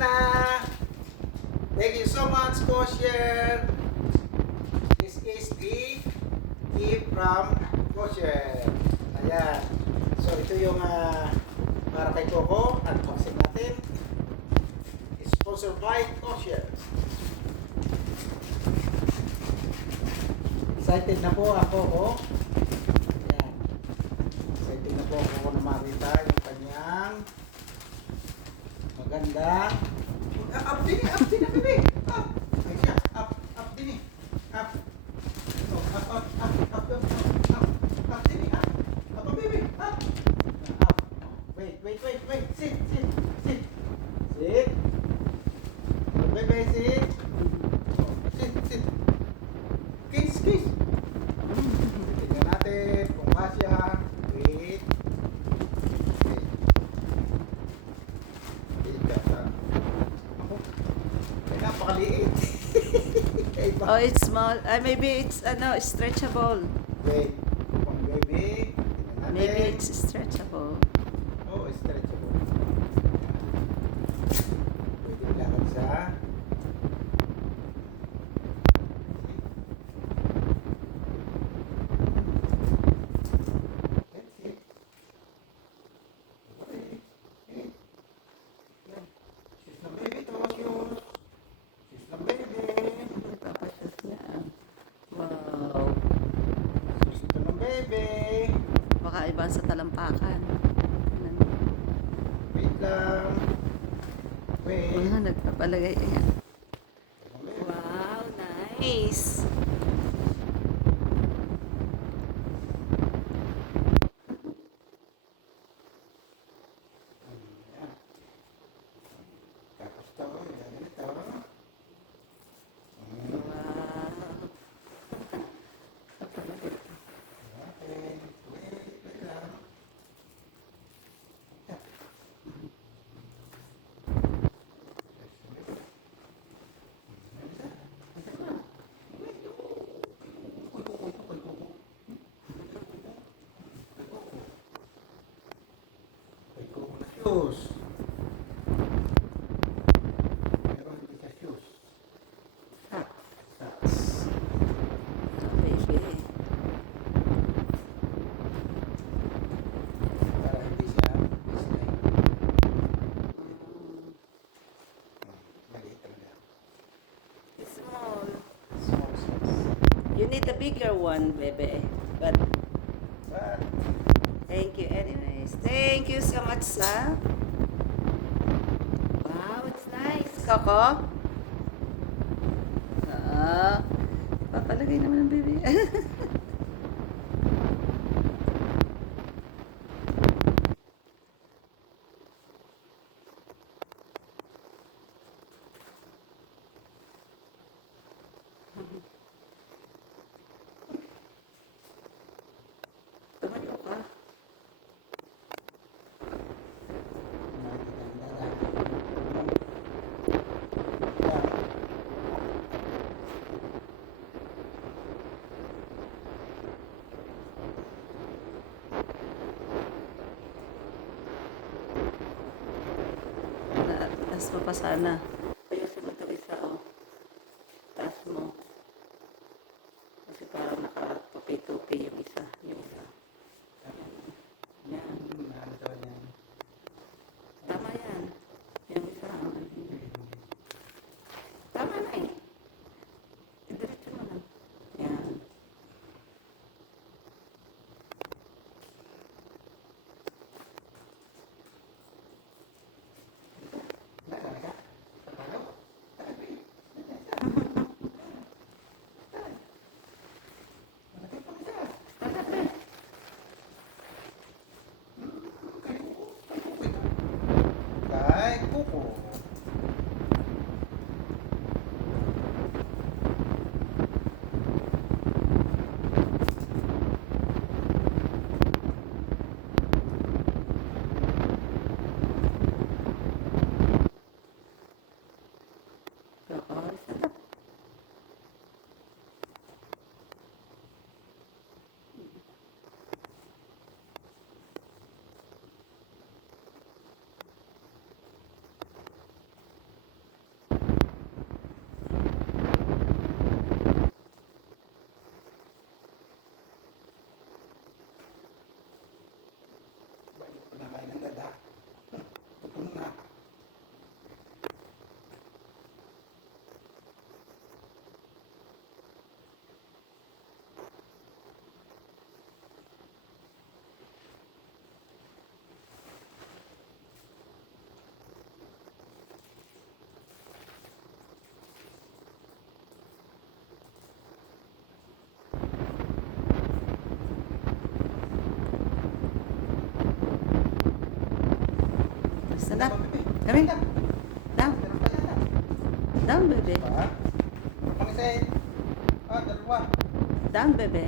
na. Thank you so much, Kosher. This is the gift from Kosher. Ayan. So, ito yung para kay Coco. Unboxing natin. Sponsored by Kosher. Excited na po ako. Ayan. Excited na po ako na makita yung kanyang maganda. Up din na, baby. Up. Ay siya. Up din eh. Up. No, up din eh. Up, baby. Up. Up. Wait. Sit. Sit. Baby, sit. Sit. Kiss. Tingnan natin kung kasya. Wait. Napakaliit. Oh, it's small. Maybe it's stretchable. Wait. Baby. Maybe it's stretchable. Oh, stretchable. Pwede ilakad sa... Papasas niya. Wow. Ito ng baby. Baka iba sa talampakan. Wait lang. Wait. Nagpapalagay. Ayan. Wow, nice. Tapos ito. Yan ito. Wait lang. Shoes. Meron din sa shoes. Socks. Baby. Para hindi siya slide. Maliit talaga. It's small. Small size. You need a bigger one, baby. But thank you anyways. Thank you so much, sir. Wow, it's nice. Coco? Papalagay naman ng baby. Tumayo ka. Taas mo pa sana. Ayusin mo ito isa, oh. Taas mo. Kasi parang nakapapi-tupi yung isa. Yan. Tama yan. Yung isa. Tama na eh. Diretso mo na. Yan. down. Bebe. Kami. Down. Down. Meron pa yata. Down, bebe. Pa? Pang-isa eh. Dalawa. Down, bebe.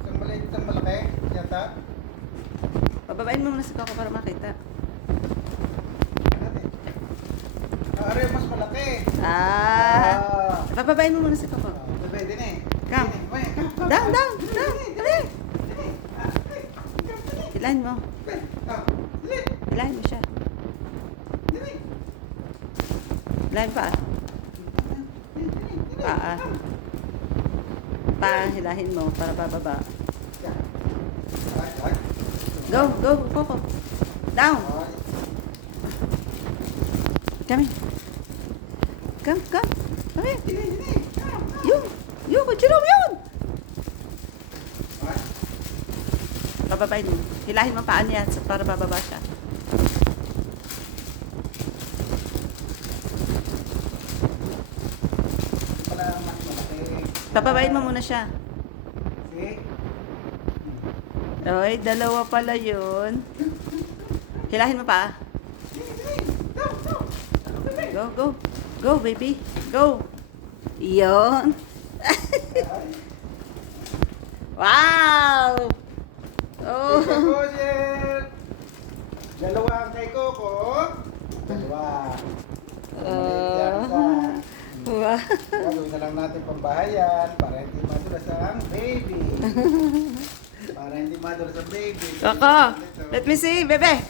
Isang maliit, isang malaki. Yata. Pababain mo muna si Coco para makita. Natin. Aray, mas malaki. Pababain mo muna si Coco. Bebe, din eh. Come. Din eh. Wait, come. Down, down, Dali, down. dali, Dali. dali. Dali. Dali. Hilahin mo. Dali. Hilahin mo siya. Dali. Hilahin pa. Paa. Paa, hilahin mo para bababa. Go, go, Coco. Down. Come. Come, come. Come here. Yun, Jerome, yun. Bababain mo. Hilahin mo paa niya para bababa siya. Wala mas malaki. Bababain mo muna siya. See? Oy, dalawa pala yun. Hilahin mo pa. Go, go. Go, baby. Go. Yun. Wow! Oh. Thank you, Roger. Dalawa ang kay Coco. Dalawa. Wow. Gagawin na lang natin pambahayan para hindi madulas ang baby. Para hindi madulas ang baby. Coco, let me see, bebe.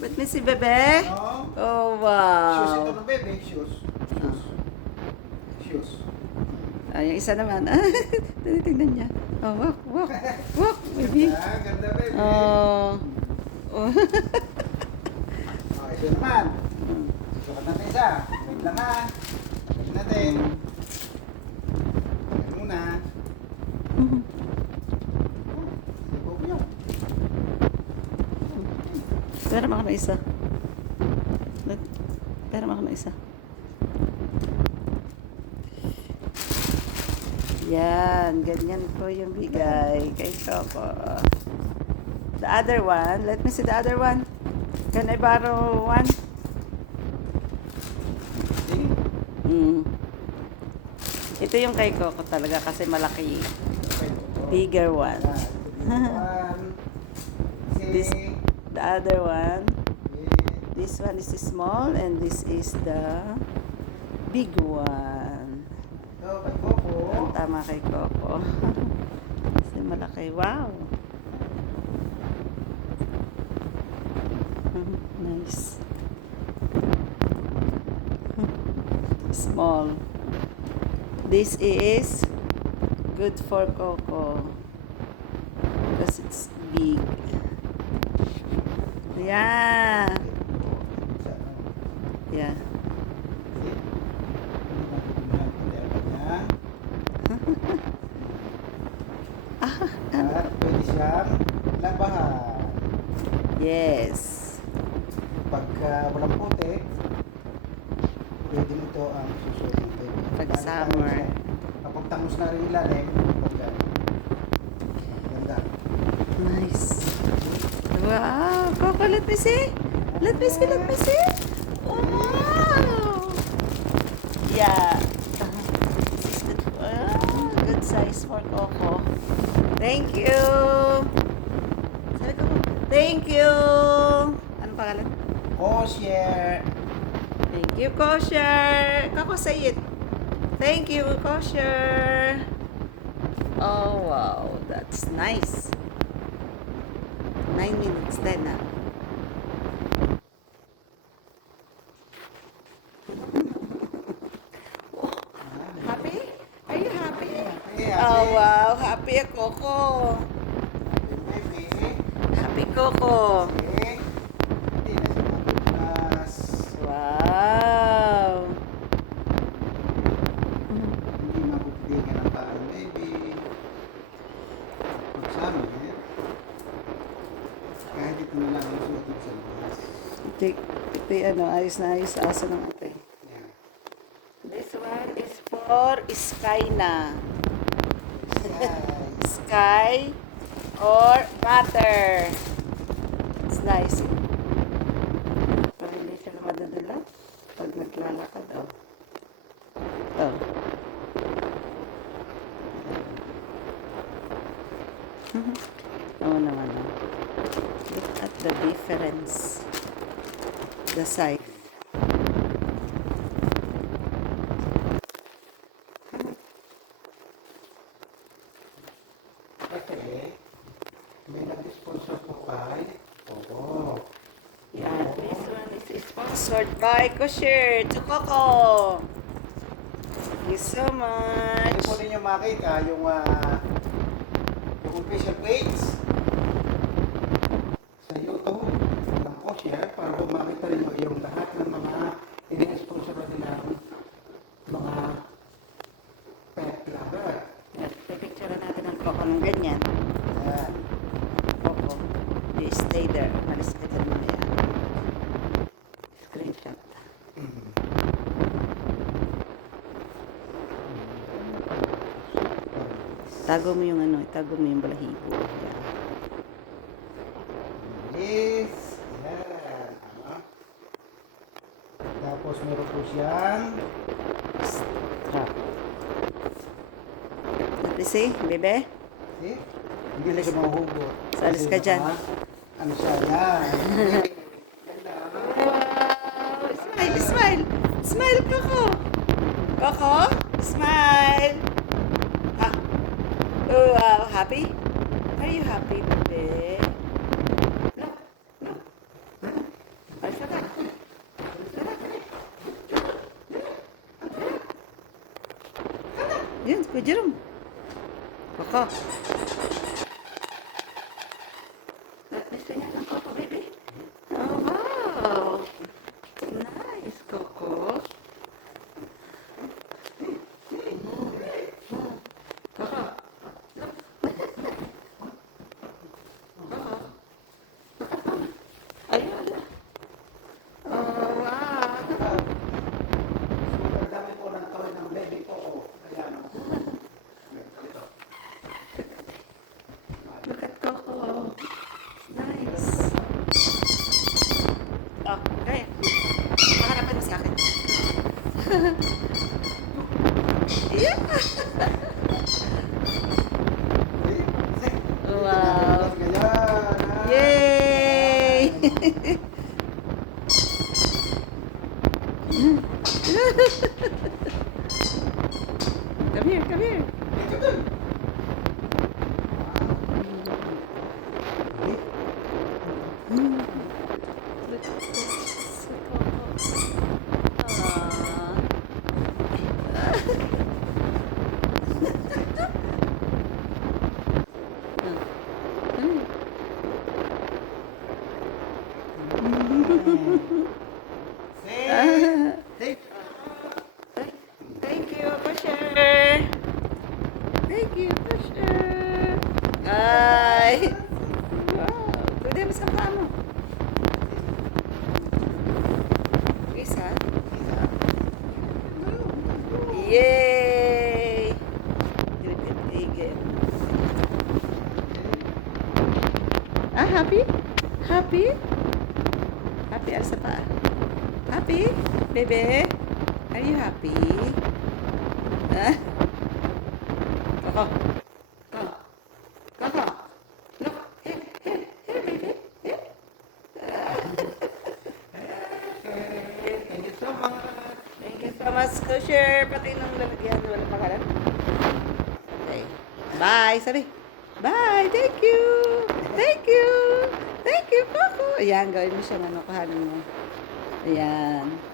Let me see, bebe. No? Oh, Shoes ito wow. ng baby. Shoes. Shoes. Shoes. Ay, yung isa naman. Tingnan niya. Oh, walk, walk. Walk, baby. Ah, ganda baby. Oh. Oh. Oh, ito naman. Sukat natin isa. Wait lang ha. Wait natin. Wait muna. Oh, yun. Pera mo ako na isa. Pera mo ako na isa. Yan, ganyan po yung bigay kay Coco. The other one, let me see the other one. Can I borrow one? Sige. Ito yung kay Coco talaga kasi malaki. Okay. Bigger one. One. This, See. the other one. Yeah. This one is small and this is the big one. Ito, kay Coco. Ang tama kay Coco. Kasi malaki. Wow! Nice. Small. This is good for Coco. Because it's big. Yeah. Yeah. At pwede siyang labahan. Yes. Pagka walang puti, pwede mo ito ang susunod. Pag summer. Kapag tangos na rin ilalim, pagka. Ganda. Nice. Wow. Coco, let me see. Let me see. Let me see. Wow. Yeah. This is good. Good size for Coco. Thank you. Sabi ko, thank you. Anong pangalan? Kosher. Thank you, Kosher. Coco, say it. Thank you, Kosher. Oh, wow. That's nice. 9 minutes then, ah. Happy? Are you happy? Oh, wow. Happy ako, Coco. Baby. Happy Coco. Okay. Hindi na siya mabukas. Wow. Hindi mabubigyan ng paan, baby. Pagsama, eh. Kahit ito na lang ang suot sa labas. Ito yung ayos na ayos sa aso ng ate. Yeah. This one is for Sky na. Size. Sky or butter. It's nice. Oo naman. Look at the difference. The size. Okay. May nag-sponsor po kay. Oo. Yeah, this one is sponsored by Kosher to Coco. Thank you so Hindi much. po ninyo makita yung official page sa YouTube ng Kosher para po makita ninyo yung lahat ng mga ini-sponsor nilang mga pet lover. Yes, picture natin ang Coco ng ganyan. Ayan. Coco, you stay there. Malis ka dyan mamaya. Screenshot. Tago mo yung ano, tago mo yung balahibo. Yeah. Yes. Ayan. Tapos meron po siyang Strap. Let me see, bebe. eh, hindi na siya mahuhugot. Salis ka Kasi dyan. Ano siya, yan. Wow! Smile, smile! Smile, Coco! Coco, smile! Ah. Oh, wow, happy? Are you happy, bebe? Look, look. Ay, sana. Yun, Kuya Jerome. Coco. Let me see ang Coco, baby. Oh, wow. Nice, Coco. Coco. Ayun. Oh, wow. Sobrang dami po ng toy ng baby ko. Ayan. Look at Coco. Nice. Oh, okay. Makarapan mo sa akin. Yeah. Wow. Ayan. Yay! Come here, come here. Ito dun. Look at this. Aww. Say, say, Thank you, Pusher. Thank you, Pusher. Ay. Wow. Pwede mo sa paa mo. Isa. Yay! Repeat again. Ah, happy? Happy? Happy ang sa paa. Happy? Bebe? Are you happy? Ah? Coco. Coco. Coco. Look. Here, here, here, baby. Here. thank you so much. Thank you so much, Kosher. Pati nung lalagyan, walang pangalan. Okay. Bye, sabi. Bye. Thank you. Thank you. Thank you, Coco. Ayan, gawin mo siya, ano, kahanan mo. Ayan.